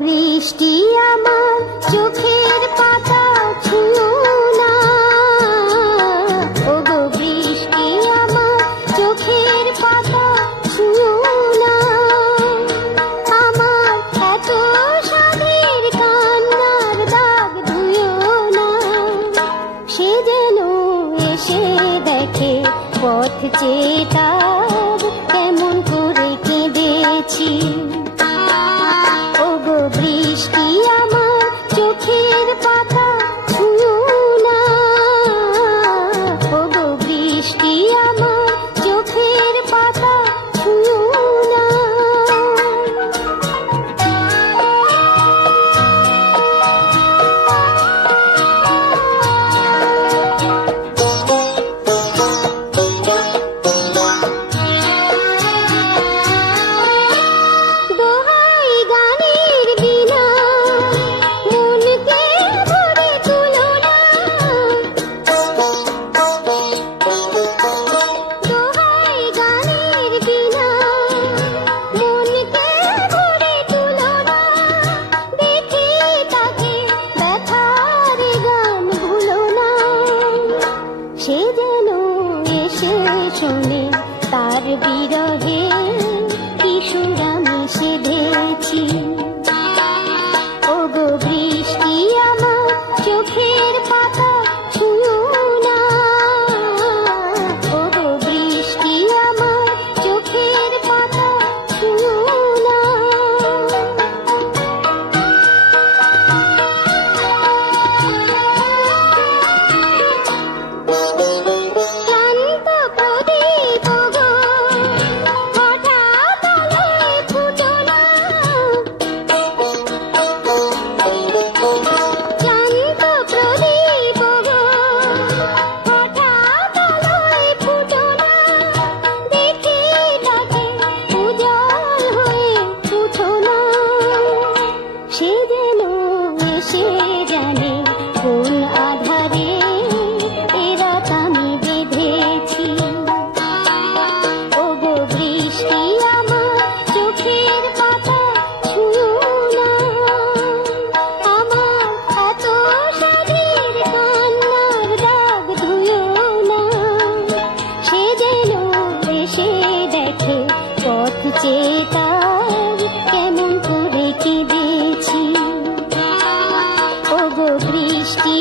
বৃষ্টি আমার চোখের পাতা ছুঁয়ো না, ওগো বৃষ্টি আমার চোখের পাতা ছুঁয়ো না, আমার এত সাধের কান্নার দাগ ধুয়ো না, সে যেন এসে দেখে পথ চেয়ে তার কেমন করে কেঁদেছি। বৃষ্টি আমার চোখের পাতা ছুঁয়ো না, ওগো বৃষ্টি আমার চোখের পাতা ছুঁয়ো না। সে যেন এসে শোনে তার বিরহে কি সুর আমি সেধেছি। ওগো বৃষ্টি আমার চোখের পাতা ছুঁয়ো না, ওগো বৃষ্টি আমার চোখের পাতা ছুঁয়ো না। সে যেন এসে জানে কোন আধারে এরাত আমি বেঁধেছি। ওগো বৃষ্টি আমার চোখের পাতা ছুঁয়ো না, আমার এত সাধের কান্নার দাগ ধুয়ো না, সে যেন এসে দেখে পথ চেয়ে তার কেমন করে কেঁদেছি। ওগো বৃষ্টি।